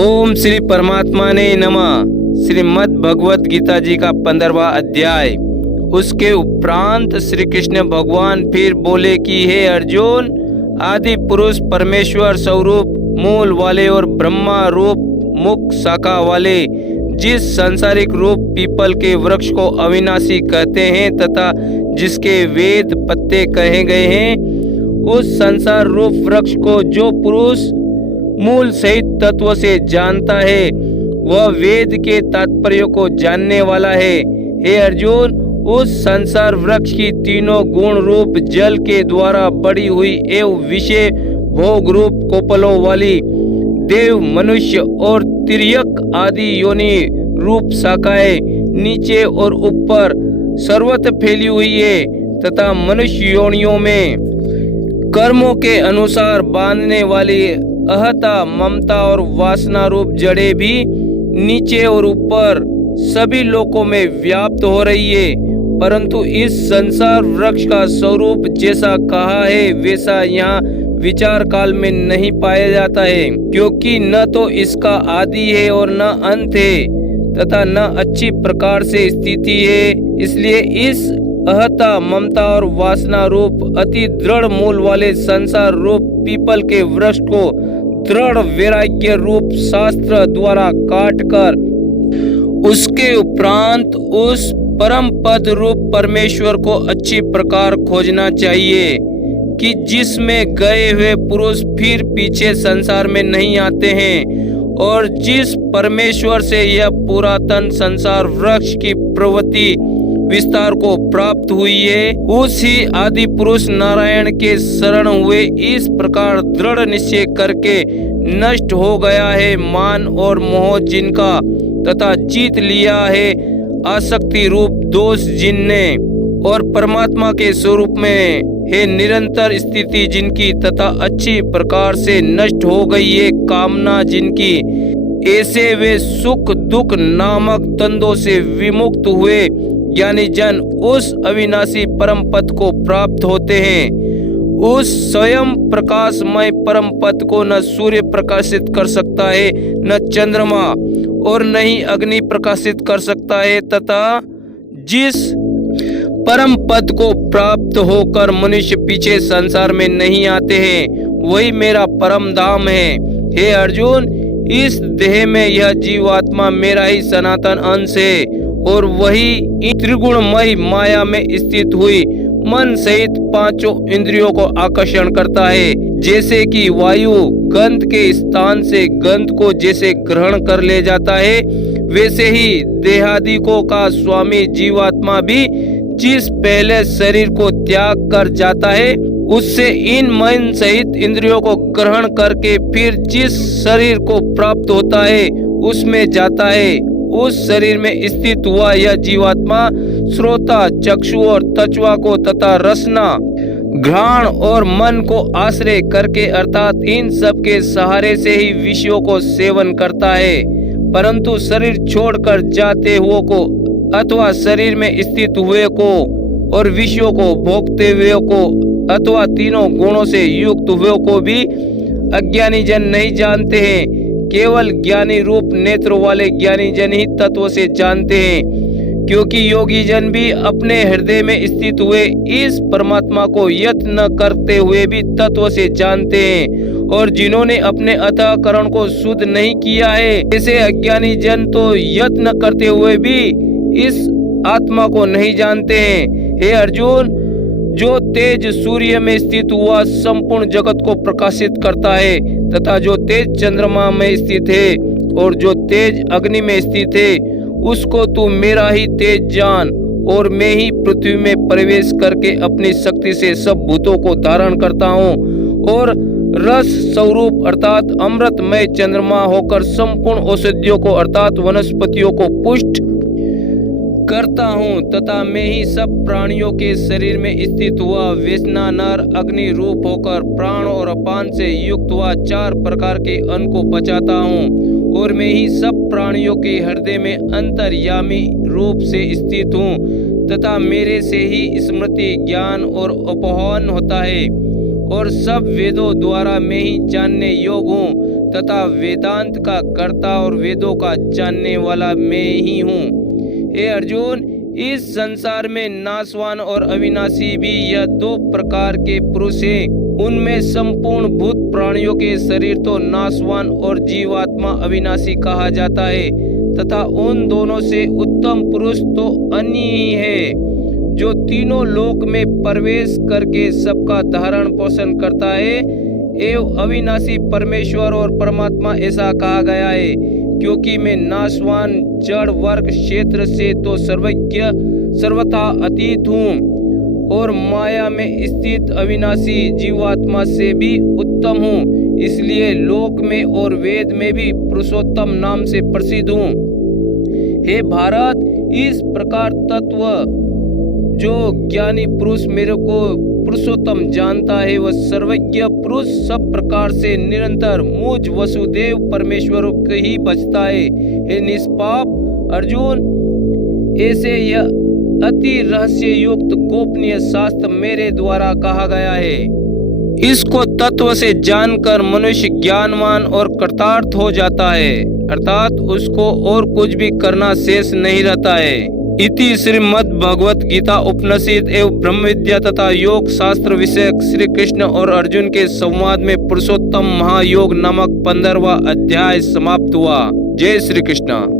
ओम श्री परमात्मा ने नमः। श्रीमद् भगवत गीता जी का 15वां अध्याय। उसके उपरांत श्री कृष्ण भगवान फिर बोले कि हे अर्जुन, आदि पुरुष परमेश्वर स्वरूप मूल वाले और ब्रह्मा रूप मुख शाखा वाले जिस सांसारिक रूप पीपल के वृक्ष को अविनाशी कहते हैं तथा जिसके वेद पत्ते कहे गए हैं, उस संसार रूप वृक्ष को जो पुरुष मूल सहित तत्व से जानता है वह वेद के तात्पर्य को जानने वाला है। हे अर्जुन, उस संसार वृक्ष की तीनों गुण रूप जल के द्वारा बढ़ी हुई एवं विषय भोग रूप कोपलों वाली देव, मनुष्य और तिर्यक आदि योनि रूप शाखाएं नीचे और ऊपर सर्वत्र फैली हुई है तथा मनुष्य योनियों में कर्मों के अनुसार बांधने वाली अहता, ममता और वासना रूप जड़ें भी नीचे और ऊपर सभी लोकों में व्याप्त हो रही है। परंतु इस संसार वृक्ष का स्वरूप जैसा कहा है वैसा यहाँ विचार काल में नहीं पाया जाता है, क्योंकि न तो इसका आदि है और न अंत है तथा न अच्छी प्रकार से स्थिति है। इसलिए इस अहता, ममता और वासना रूप अति दृढ़ मूल वाले संसार रूप पीपल के वृक्ष को दृढ़ वैराग्य रूप शास्त्र द्वारा काट कर उसके उपरांत उस परम पद रूप परमेश्वर को अच्छी प्रकार खोजना चाहिए कि जिसमें गए हुए पुरुष फिर पीछे संसार में नहीं आते हैं और जिस परमेश्वर से यह पुरातन संसार वृक्ष की प्रवृत्ति विस्तार को प्राप्त हुई है, उसी आदि पुरुष नारायण के शरण हुए इस प्रकार दृढ़ निश्चय करके नष्ट हो गया है मान और मोह जिनका तथा जीत लिया है आसक्ति रूप दोष जिनने और परमात्मा के स्वरूप में है निरंतर स्थिति जिनकी तथा अच्छी प्रकार से नष्ट हो गई है कामना जिनकी, ऐसे वे सुख दुख नामक द्वंद्वों से विमुक्त हुए ज्ञानी जन उस अविनाशी परम पद को प्राप्त होते हैं। उस स्वयं प्रकाशमय परम पद को न सूर्य प्रकाशित कर सकता है, न चंद्रमा और न ही अग्नि प्रकाशित कर सकता है तथा जिस परम पद को प्राप्त होकर मनुष्य पीछे संसार में नहीं आते हैं वही मेरा परम धाम है। हे अर्जुन, इस देह में यह जीवात्मा मेरा ही सनातन अंश है और वही त्रिगुणमय माया में स्थित हुई मन सहित पांचों इंद्रियों को आकर्षण करता है। जैसे कि वायु गंध के स्थान से गंध को जैसे ग्रहण कर ले जाता है, वैसे ही देहादिकों का स्वामी जीवात्मा भी जिस पहले शरीर को त्याग कर जाता है उससे इन मन सहित इंद्रियों को ग्रहण करके फिर जिस शरीर को प्राप्त होता है उसमें जाता है। उस शरीर में स्थित हुआ यह जीवात्मा श्रोता, चक्षु और त्वचा को तथा रसना, घ्राण और मन को आश्रय करके अर्थात इन सब के सहारे से ही विषयों को सेवन करता है। परंतु शरीर छोड़कर जाते हुए को अथवा शरीर में स्थित हुए को और विषयों को भोगते हुए को अथवा तीनों गुणों से युक्त हुए को भी अज्ञानी जन नहीं जानते हैं। केवल ज्ञानी रूप नेत्र वाले ज्ञानी जन ही तत्व से जानते हैं, क्योंकि योगी जन भी अपने हृदय में स्थित हुए इस परमात्मा को यत्न करते हुए भी तत्व से जानते हैं। और जिन्होंने अपने अंतःकरण को शुद्ध नहीं किया है ऐसे अज्ञानी जन तो यत्न करते हुए भी इस आत्मा को नहीं जानते हैं। हे अर्जुन, जो तेज सूर्य में स्थित हुआ संपूर्ण जगत को प्रकाशित करता है तथा जो तेज चंद्रमा में स्थित है और जो तेज अग्नि में स्थित है उसको तू मेरा ही तेज जान। और मैं ही पृथ्वी में प्रवेश करके अपनी शक्ति से सब भूतों को धारण करता हूँ और रस स्वरूप अर्थात अमृतमय चंद्रमा होकर संपूर्ण औषधियों को अर्थात वनस्पतियों को पुष्ट करता हूँ तथा मैं ही सब प्राणियों के शरीर में स्थित हुआ वेसना नर अग्नि रूप होकर प्राण और अपान से युक्त हुआ 4 प्रकार के अन्न को पचाता हूँ और मैं ही सब प्राणियों के हृदय में अंतर्यामी रूप से स्थित हूँ तथा मेरे से ही स्मृति ज्ञान और अपहरण होता है और सब वेदों द्वारा मैं ही जानने योग्य हूँ तथा वेदांत का कर्ता और वेदों का जानने वाला मैं ही हूँ। हे अर्जुन, इस संसार में नाशवान और अविनाशी भी यह दो प्रकार के पुरुष हैं। उनमें संपूर्ण भूत प्राणियों के शरीर तो नाशवान और जीवात्मा अविनाशी कहा जाता है तथा उन दोनों से उत्तम पुरुष तो अन्य ही है, जो तीनों लोक में प्रवेश करके सबका धारण पोषण करता है। एवं अविनाशी परमेश्वर और परमात्मा ऐसा कहा गया है, क्योंकि मैं नाशवान जड़ वर्ग क्षेत्र से तो सर्वज्ञ सर्वथा अतीत हूँ और माया में स्थित अविनाशी जीवात्मा से भी उत्तम हूँ, इसलिए लोक में और वेद में भी पुरुषोत्तम नाम से प्रसिद्ध हूँ। हे भारत, इस प्रकार तत्व जो ज्ञानी पुरुष मेरे को पुरुषोत्तम जानता है, वह सर्वज्ञ पुरुष सब प्रकार से निरंतर मुझ वसुदेव परमेश्वर को ही बचता है। हे निष्पाप अर्जुन, ऐसे यह अति रहस्य युक्त गोपनीय शास्त्र मेरे द्वारा कहा गया है। इसको तत्व से जानकर मनुष्य ज्ञानवान और कृतार्थ हो जाता है, अर्थात उसको और कुछ भी करना शेष नहीं रहता है। इति श्रीमद् भगवत गीता उपनिषद एवं ब्रह्म विद्या तथा योग शास्त्र विषयक श्री कृष्ण और अर्जुन के संवाद में पुरुषोत्तम महायोग नामक 15वां अध्याय समाप्त हुआ। जय श्री कृष्ण।